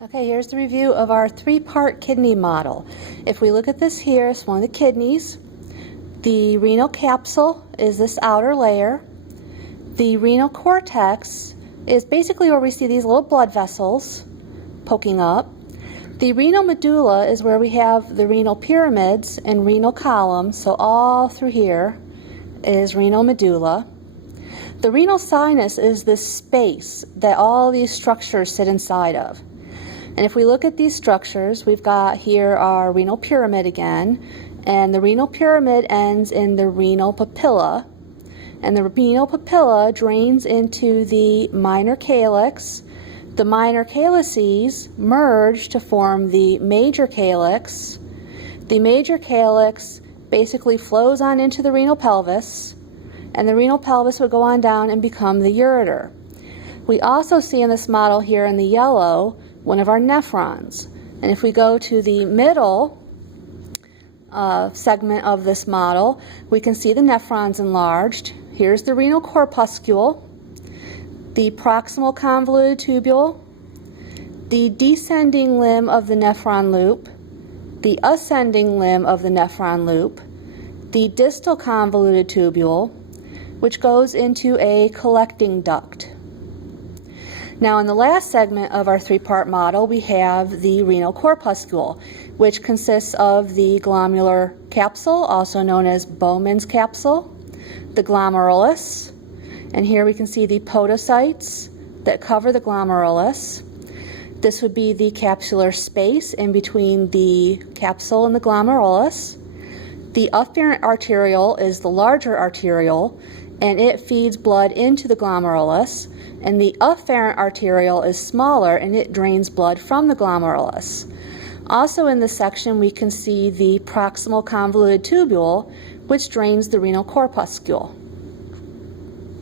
Okay, here's the review of our three-part kidney model. If we look at this here, it's one of the kidneys. The renal capsule is this outer layer. The renal cortex is basically where we see these little blood vessels poking up. The renal medulla is where we have the renal pyramids and renal columns, so all through here is renal medulla. The renal sinus is this space that all these structures sit inside of. And if we look at these structures, we've got here our renal pyramid again, and the renal pyramid ends in the renal papilla, and the renal papilla drains into the minor calyx. The minor calyces merge to form the major calyx. The major calyx basically flows on into the renal pelvis, and the renal pelvis would go on down and become the ureter. We also see in this model here in the yellow one of our nephrons. And if we go to the middle segment of this model, we can see the nephrons enlarged. Here's the renal corpuscle, the proximal convoluted tubule, the descending limb of the nephron loop, the ascending limb of the nephron loop, the distal convoluted tubule, which goes into a collecting duct. Now in the last segment of our three-part model, we have the renal corpuscle, which consists of the glomerular capsule, also known as Bowman's capsule, the glomerulus, and here we can see the podocytes that cover the glomerulus. This would be the capsular space in between the capsule and the glomerulus. The afferent arteriole is the larger arteriole, and it feeds blood into the glomerulus, and the afferent arteriole is smaller and it drains blood from the glomerulus. Also in this section we can see the proximal convoluted tubule, which drains the renal corpuscle.